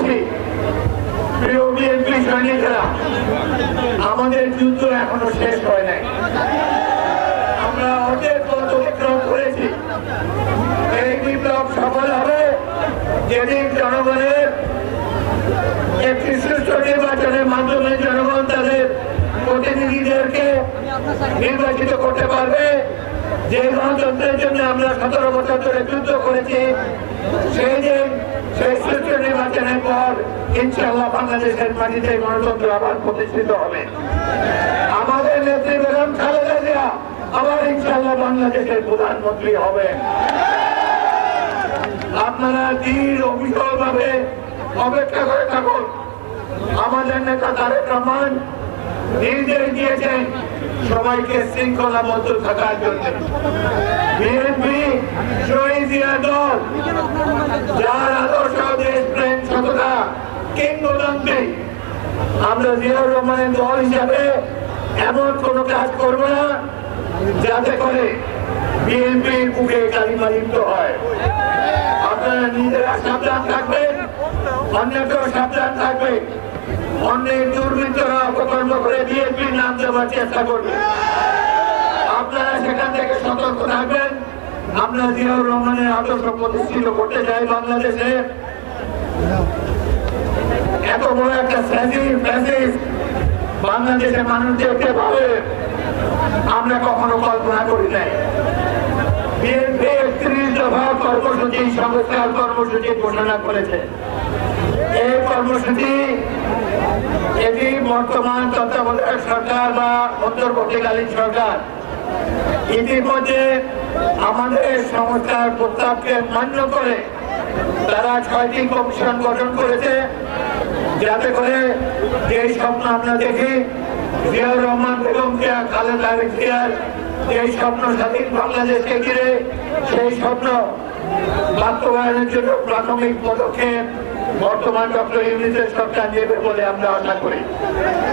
দেশবাসী প্রিয় বিএনপি সৈনিকরা আমাদের যুদ্ধ এখনও শেষ হয় নাই। আমরা অনেক পথ অতিক্রম করেছি। এই বিপ্লব সফল হবে যেদিন জনগণের একটি সুষ্ঠু নির্বাচনের মাধ্যমে জনগণ তাদের প্রতিনিধিদেরকে নির্বাচিত করতে পারবে। যে গণতন্ত্রের জন্য আমরা সতেরো বছর ধরে যুদ্ধ করেছি, সেই দিন সেই সুষ্ঠু নির্বাচনের পর ইনশাল্লাহ বাংলাদেশের মাটিতে গণতন্ত্র আবার প্রতিষ্ঠিত হবে। আমাদের নেত্রী বেগম খালেদা জিয়া আবার ইনশাল্লাহ বাংলাদেশের প্রধানমন্ত্রী হবেন। আপনারা দৃঢ় অবিচল ভাবে অপেক্ষা করে থাকুন। আমাদের নেতা তারেক রহমান নির্দেশ দিয়েছেন সবাইকে শৃঙ্খলাবদ্ধ থাকার জন্য। বিএনপি শহীদিয়া দল যার আদর্শ দেশ, প্রেম সততা কিংবদন্তি। আমরা জিয়াউর রহমানের দল হিসাবে এমন কোনো কাজ করব না, যাতে করে বিএনপির বুকে কালিমা লিপ্ত হয়। আপনারা নিজেরা সাবধান থাকবেন, অন্যকেও সাবধান থাকবে অন্যের দুর্বৃত্তরা অপকর্ম করে বিএনপির নাম দেওয়ার চেষ্টা করবে। আপনারা সেখান থেকে সতর্ক থাকবেন। আমরা জিয়াউর রহমানের আদর্শ প্রতিষ্ঠিত করতে চাই বাংলাদেশে। এত বড় একটা বাংলাদেশের মানুষ দেখতে পাবে। আমরা কখনো কল্পনা করি নাই। বিএনপি একত্রিশ দফা কর্মসূচি, সংস্কার কর্মসূচি ঘোষণা করেছে। এই কর্মসূচি এটি বর্তমান তত্ত্বাবধায়ক সরকার বা অন্তর্বর্তীকালীন সরকার। ইতিমধ্যে আমাদের সংস্থার প্রস্তাবকে মান্য করে তারা ছয়টি কমিশন গঠন করেছে। যাতে করে যে স্বপ্ন আমরা দেখি, জিয়াউর রহমান বেগম জিয়া খালেদা জিয়ার যে স্বপ্ন স্বাধীন বাংলাদেশকে ঘিরে, সেই স্বপ্ন বাস্তবায়নের জন্য প্রাথমিক পদক্ষেপ বর্তমান ডক্টর ইউনিসেফ সরকার নেবে বলে আমরা আশা করি।